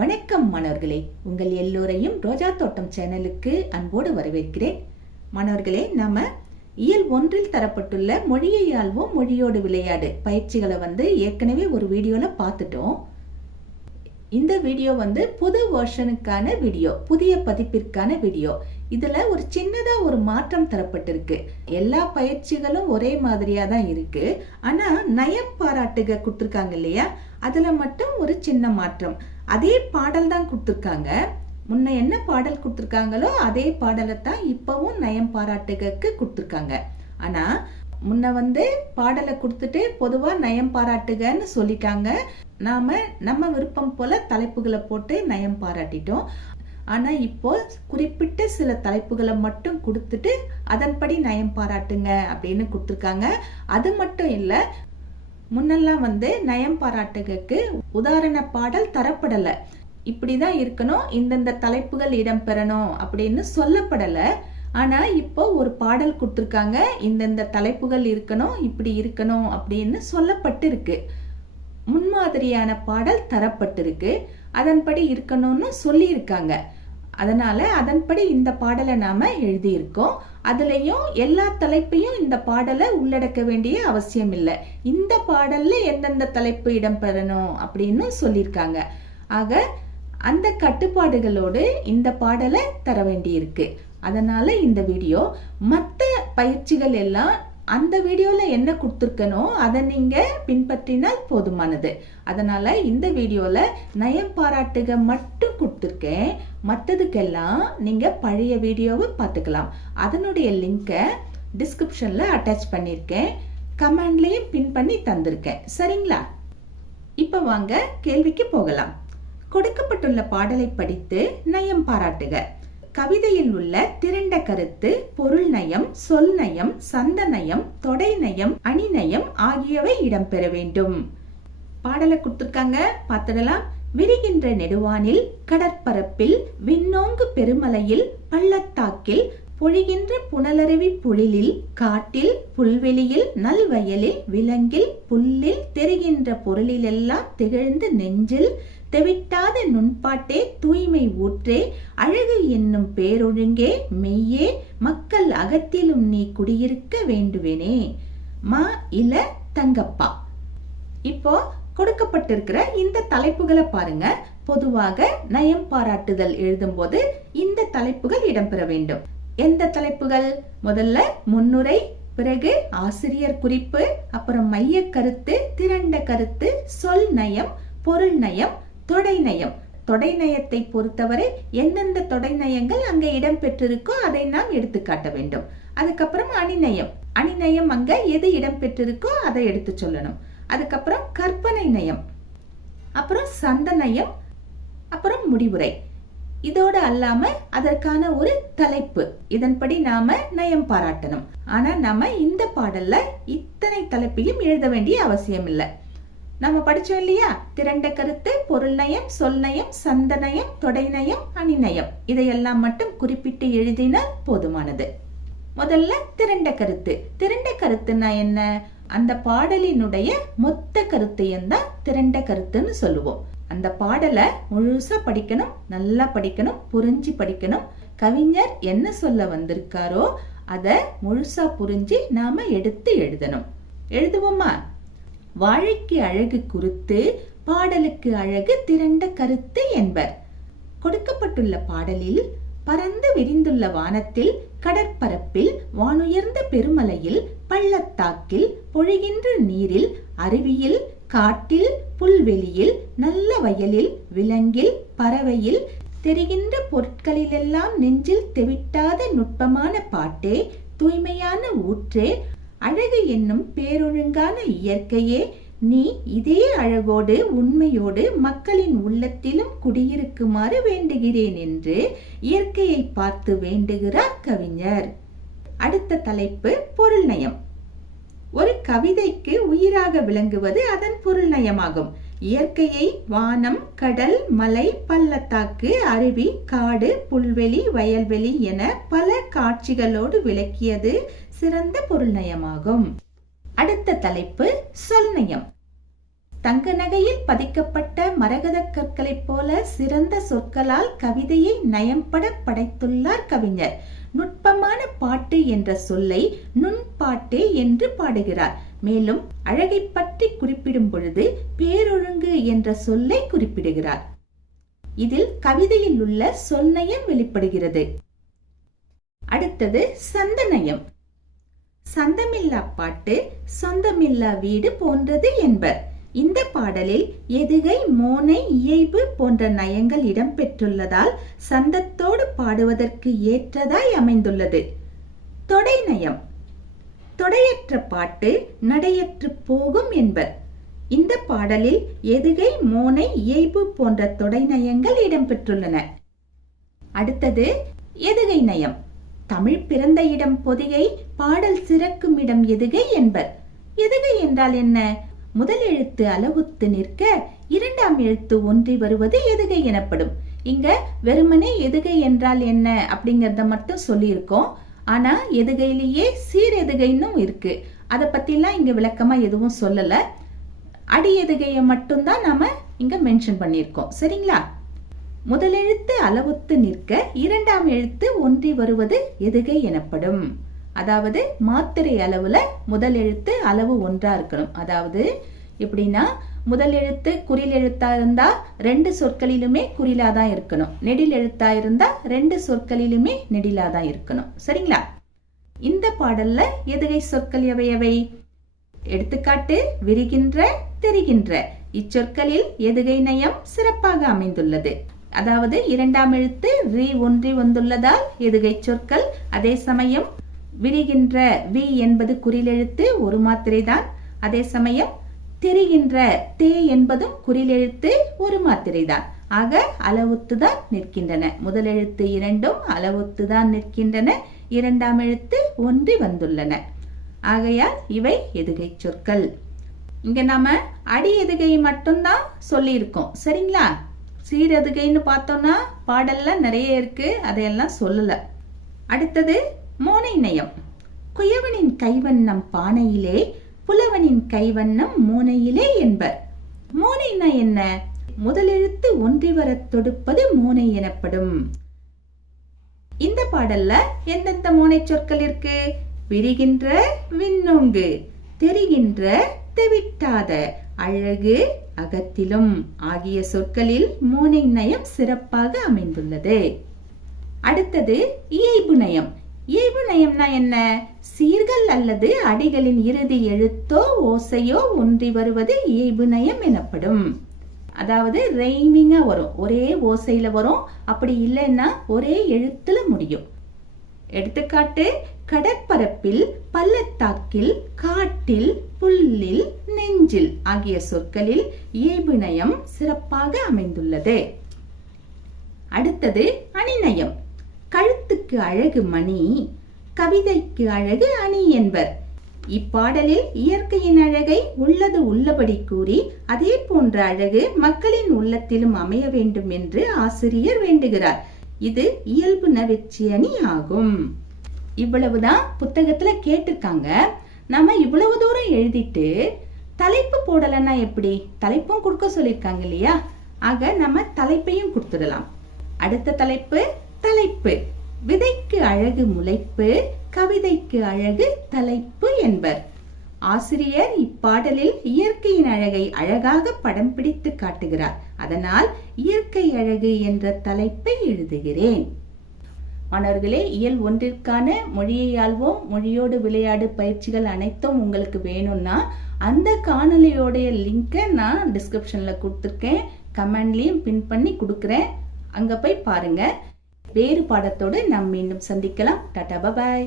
வணக்கம் மாணவர்களே. உங்கள் எல்லோரையும் ரோஜா தோட்டம் சேனலுக்கு அன்போடு வரவேற்கிறேன். மாணவர்களே நம்ம இயல் ஒன்றில் தரப்பட்டுள்ள மொழியை ஆள்வோம். மொழியோடு விளையாடு பயிற்சிகளை வந்து ஏற்கனவே ஒரு வீடியோவில் பார்த்துட்டோம். இந்த வீடியோ வந்து புது வெர்ஷனுக்கான வீடியோ புதிய பதிப்பிற்கான வீடியோ. இதில் ஒரு சின்னதாக ஒரு மாற்றம் தரப்பட்டிருக்கு. எல்லா பயிற்சிகளும் ஒரே மாதிரியா தான் இருக்கு. ஆனால் நயம் பாராட்டுக கொடுத்துருக்காங்க இல்லையா? அதில் மட்டும் ஒரு சின்ன மாற்றம். அதே பாடல் தான் கொடுத்துருக்காங்க. முன்ன என்ன பாடல் கொடுத்துருக்காங்களோ அதே பாடலை தான் இப்பவும் நயம் பாராட்டுகக்கு கொடுத்துருக்காங்க. ஆனால் முன்ன வந்து பாடலை கொடுத்துட்டு பொதுவாக நயம் பாராட்டுகன்னு சொல்லிட்டாங்க. நாம் நம்ம விருப்பம் போல தலைப்புகளை போட்டு நயம் பாராட்டிட்டோம். ஆனால் இப்போ குறிப்பிட்ட சில தலைப்புகளை மட்டும் கொடுத்துட்டு அதன்படி நயம் பாராட்டுங்க அப்படின்னு கொடுத்துருக்காங்க. அது மட்டும் இல்லை முன்னெல்லாம் வந்து நயம் பாராட்டுகக்கு உதாரண பாடல் தரப்படலை. இப்படிதான் இருக்கணும் இந்தந்த தலைப்புகள் இடம்பெறணும் அப்படின்னு சொல்லப்படலை. ஆனா இப்போ ஒரு பாடல் கொடுத்துருக்காங்க இந்தந்த தலைப்புகள் இருக்கணும் இப்படி இருக்கணும் அப்படின்னு சொல்லப்பட்டிருக்கு. முன்மாதிரியான பாடல் தரப்பட்டிருக்கு. அதன்படி இருக்கணும்னு சொல்லியிருக்காங்க. அதனால் அதன்படி இந்த பாடலை நாம எழுதியிருக்கோம். அதுலேயும் எல்லா தலைப்பையும் இந்த பாடலை உள்ளடக்க வேண்டிய அவசியம் இல்லை. இந்த பாடலில் எந்தெந்த தலைப்பு இடம்பெறணும் அப்படின்னு சொல்லியிருக்காங்க. ஆக அந்த கட்டுப்பாடுகளோடு இந்த பாடலை தர வேண்டியிருக்கு. அதனால் இந்த வீடியோ. மற்ற பயிற்சிகள் எல்லாம் அந்த வீடியோவில் என்ன கொடுத்துருக்கனோ அதை நீங்கள் பின்பற்றினால் போதுமானது. அதனால் இந்த வீடியோவில் நயம் பாராட்டுக மட்டும் கொடுத்துருக்கேன். மற்றதுக்கெல்லாம் நீங்கள் பழைய வீடியோவை பார்த்துக்கலாம். அதனுடைய லிங்கை டிஸ்கிரிப்ஷனில் அட்டாச் பண்ணியிருக்கேன் கமெண்ட்லேயும் பின் பண்ணி தந்திருக்கேன். சரிங்களா? இப்போ வாங்க கேள்விக்கு போகலாம். கொடுக்கப்பட்டுள்ள பாடலை படித்து நயம் பாராட்டுக. கவிதையில் உள்ள திரண்ட கருத்து பொருள் நயம் சொல் நயம் சந்த நயம் தொடை நயம் அணிநயம் ஆகியவை இடம்பெற வேண்டும். பாடலை கொடுத்துருக்காங்க பார்த்துடலாம். விரிகின்ற நெடுவானில் கடற்பரப்பில் விண்ணோங்கு பெருமலையில் பள்ளத்தாக்கில் பொழிகின்ற புனலருவி பொழிலில் காட்டில் புல்வெளியில் நல்வயலில் விலங்கில் புல்லில் தெரிகின்ற பொருளிலெல்லாம் திகழ்ந்து நெஞ்சில் தெவிட்டாத நுண்பாட்டே தூய்மை ஊற்றே அழகு என்னும் பேரொழுங்கே மெய்யே மக்கள் அகத்திலும் நீ குடியிருக்க வேண்டுவேனே. மா இல தங்கப்பா. இப்போ கொடுக்கப்பட்டிருக்கிற இந்த தலைப்புகளை பாருங்க. பொதுவாக நயம் பாராட்டுதல் எழுதும்போது இந்த தலைப்புகள் இடம்பெற வேண்டும். எந்த தலைப்புகள்? முதல்ல முன்னுரை பிறகு ஆசிரியர் குறிப்பு அப்புறம் மைய கருத்து திரண்ட கருத்து சொல் நயம் பொருள் நயம் தொடை நயம். தொடை நயத்தை பொறுத்தவரை எந்தெந்த தொடை நயங்கள் அங்கே இடம்பெற்றிருக்கோ அதை நாம் எடுத்துக்காட்ட வேண்டும். அதுக்கப்புறம் அணிநயம். அணிநயம் அங்க எது இடம்பெற்றிருக்கோ அதை எடுத்து சொல்லணும். அதுக்கப்புறம் கற்பனை நயம். அப்புறம் சந்த நயம். அப்புறம் முடிவுரை. இதோட அல்லாம அதற்கான ஒரு தலைப்பு. இதன்படி நாம நயம் பாராட்டணும். ஆனா நாம இந்த பாடல்ல இத்தனை தலைப்பையும் எழுத வேண்டிய அவசியம் இல்லை நம்ம படிச்சோம் இல்லையா? திரண்ட கருத்து பொருள் நயம் சொல் நயம் சந்த நயம் தொடை நயம் அணிநயம் இதையெல்லாம் மட்டும் குறிப்பிட்டு எழுதினால் போதுமானது. முதல்ல திரண்ட கருத்து. திரண்ட கருத்துனா என்ன? அந்த பாடலினுடைய மொத்த கருத்தையும் தான் திரண்ட கருத்துன்னு சொல்லுவோம். அந்த பாடலை முழுசா படிக்கணும் நல்லா படிக்கணும் புரிஞ்சு படிக்கணும். கவிஞர் என்ன சொல்ல வந்திருக்காரோ அதை முழுசா புரிஞ்சு நாம எடுத்து எழுதணும். எழுதுவோமா? வாழைக்கு அழகு குறுத்து பாடலுக்கு அழகு திரண்ட கருத்து என்பர். கொடுக்கப்பட்டுள்ள பாடலில் பறந்து விரிந்துள்ள வானத்தில் கடற்பரப்பில் வானுயர்ந்த பெருமலையில் பள்ளத்தாக்கில் பொழிகின்ற நீரில் அருவியில் காட்டில் புல்வெளியில் நல்ல வயலில் விலங்கில் பறவையில் தெரிகின்ற பொருட்களிலெல்லாம் நெஞ்சில் தெவிட்டாத நுட்பமான பாட்டே தூய்மையான ஊற்றே அழகு என்னும் பேரொழுங்கான இயற்கையே நீ இதே அழகோடு உண்மையோடு மக்களின் உள்ளத்திலும் குடியிருக்குமாறு வேண்டுகிறேன் என்று இயற்கையை பார்த்து வேண்டுகிறார் கவிஞர். அடுத்த தலைப்பு பொருள் நயம். ஒரு கவிதைக்கு உயிராக விளங்குவது அதன் பொருள் நயமாகும். இயற்கையை வானம் கடல் மலை பள்ளத்தாக்கு அருவி காடு புல்வெளி வயல்வெளி என பல காட்சிகளோடு விளக்கியது சிறந்த பொருள் நயமாகும். அடுத்த தலைப்பு சொல் நயம். தங்க நகையில் பதிக்கப்பட்ட மரகத கற்களைப் போல சிறந்த சொற்களால் கவிதையை நயம்பட படைத்துள்ளார் கவிஞர். நுட்பமான பாட்டு என்ற சொல்லை நுண் பாட்டே என்று பாடுகிறார். மேலும் அழகை பற்றி குறிப்பிடும் பொழுது பேரொழுங்கு என்ற சொல்லை குறிப்பிடுகிறார். இதில் கவிதையில் உள்ள சொல்நயம் வெளிப்படுகிறது. அடுத்தது சந்தநயம். சந்தமில்லா பாட்டு சொந்தமில்லா வீடு போன்றது என்பர். இந்த பாடலில் எதுகை மோனை இயைபு போன்ற நயங்கள் இடம்பெற்றுள்ளதால் சந்தத்தோடு பாடுவதற்கு ஏற்றதாய் அமைந்துள்ளது. தொடை நயம் தொடையற்ற பாட்டு நடையற்று போகும் என்பர். இந்த பாடலில் எதுகை மோனை இயைபு போன்ற தொடை நயங்கள் இடம்பெற்றுள்ளன. அடுத்தது எதுகை நயம். தமிழ் பிறந்த இடம் பொதிகை பாடல் சிறக்கும் இடம் எதுகை என்பர். எதுகை என்றால் என்ன? முதல் எழுத்து அளவுத்து நிற்க இரண்டாம் எழுத்து ஒன்றி வருவது எதுகை எனப்படும். இங்க வெறுமனே எதுகை என்றால் என்ன அப்படிங்கறத மட்டும் சொல்லியிருக்கோம். ஆனா எதுகையிலேயே சீரெதுகைன்னும் இருக்குது இருக்கு. அதை பத்திலாம் இங்க விளக்கமா எதுவும் சொல்லல. அடி எதுகையை மட்டும்தான் நாம இங்க மென்ஷன் பண்ணியிருக்கோம். சரிங்களா? முதலெழுத்து அளவுத்து நிற்க இரண்டாம் எழுத்து ஒன்றி வருவது எதுகை எனப்படும். அதாவது மாத்திரை அளவுல முதல் எழுத்து அளவு ஒன்றா இருக்கணும். அதாவது எப்படின்னா முதல் எழுத்து குறில் எழுத்தா இருந்தா ரெண்டு சொற்களிலுமே குறிலா தான் இருக்கணும். நெடில் எழுத்தா இருந்தா ரெண்டு சொற்களிலுமே நெடிலா தான் இருக்கணும். சரிங்களா? இந்த பாடல்ல எதுகை சொற்கள் எவை எவை? எடுத்துக்காட்டு விரிகின்ற தெரிகின்ற. இச்சொற்களில் எதுகை நயம் சிறப்பாக அமைந்துள்ளது. அதாவது இரண்டாம் எழுத்து ரி ஒன்றி வந்துள்ளதால் எதுகை சொற்கள் அதே சமயம் விரிகின்ற வி என்பது குறிலெழுத்து ஒரு மாத்திரை தான் அதே சமயம் தெரிகின்ற தே என்பதும் குறிலெழுத்து ஒரு மாத்திரை தான் ஆக அளவுத்துதான் நிற்கின்றன. முதல் எழுத்து இரண்டும் அளவுத்துதான் நிற்கின்றன. இரண்டாம் எழுத்து ஒன்றி வந்துள்ளன. ஆகையால் இவை எதுகை சொற்கள். இங்க நாம அடி எதுகை மட்டும்தான் சொல்லியிருக்கோம். சரிங்களா? சீரதுகைன்னு பார்த்தோம்னா பாடல்ல நிறைய இருக்கு. அதையெல்லாம் சொல்லல. அடுத்தது மோனை நயம் குயவனின் கைவண்ணம் பானையிலே புலவனின் கைவண்ணம் மூனையிலே என்பர். மூனைனா என்ன? முதலெழுத்து ஒன்றி வரத் தொடுப்பது மூனை எனப்படும். இந்த பாடல்ல எந்தெந்த மூனை சொற்கள் இருக்கு? விரிகின்ற விண்ணோங்கு தெரிகின்ற தெவிட்டாத அழகு அகத்திலும் ஆகிய சொற்களில் மூனை நயம் சிறப்பாக அமைந்துள்ளது. அடுத்தது இயைபு நயம். இயைபு நயம்னா என்ன? சீர்கள் அல்லது அடிகளின் இறுதி எழுத்தோ ஓசையோ ஒன்றி வருவது இயைபு நயம் எனப்படும். அதாவது ரெய்மிங்கா வரும். ஒரே ஓசையில வரும். அப்படி இல்லைன்னா ஒரே எழுத்துல முடியும். எடுத்துக்காட்டு கடற்பரப்பில் பள்ளத்தாக்கில் காட்டில் புல்லில் நெஞ்சில் ஆகிய சொற்களில் இயைபு நயம் சிறப்பாக அமைந்துள்ளது. அடுத்தது அணிநயம். கழுத்துக்கு அழகு மணி கவிதைக்கு அழகு அணி என்பர். இப்பாடலில் இயற்கையின் அழகை உள்ளது உள்ளபடி கூறி அதே போன்ற அழகு மக்களின் உள்ளத்திலும் அமைய வேண்டும் என்று ஆசிரியர் வேண்டுகிறார். இது இயல்பு நவிச்சி அணி ஆகும். இவ்வளவுதான் புத்தகத்துல கேட்டிருக்காங்க. நம்ம இவ்வளவு தூரம் எழுதிட்டு தலைப்பு போடலைன்னா எப்படி? தலைப்பும் கொடுக்க சொல்லியிருக்காங்க இல்லையா? ஆக நம்ம தலைப்பையும் கொடுத்துடலாம். அடுத்த தலைப்பு தலைப்பு. அழகு முளைப்பு கவிதைக்கு அழகு தலைப்பு என்பர். ஆசிரியர் இப்பாடலில் இயற்கையின் அழகை அழகாக படம் பிடித்து காட்டுகிறார். அதனால் இயற்கை அழகு என்ற தலைப்பை எழுதுகிறேன். மாணவர்களே இயல் ஒன்றிற்கான மொழியை ஆள்வோம். மொழியோடு விளையாடு பயிற்சிகள் அனைத்தும் உங்களுக்கு வேணும்னா அந்த காணொலியோடைய லிங்கை நான் டிஸ்கிரிப்ஷனில் கொடுத்துருக்கேன். கமெண்ட்லேயும் பின் பண்ணி கொடுக்குறேன். அங்கே போய் பாருங்க. வேறு பாடத்தோடு நாம் மீண்டும் சந்திக்கலாம். டாடா பபாய்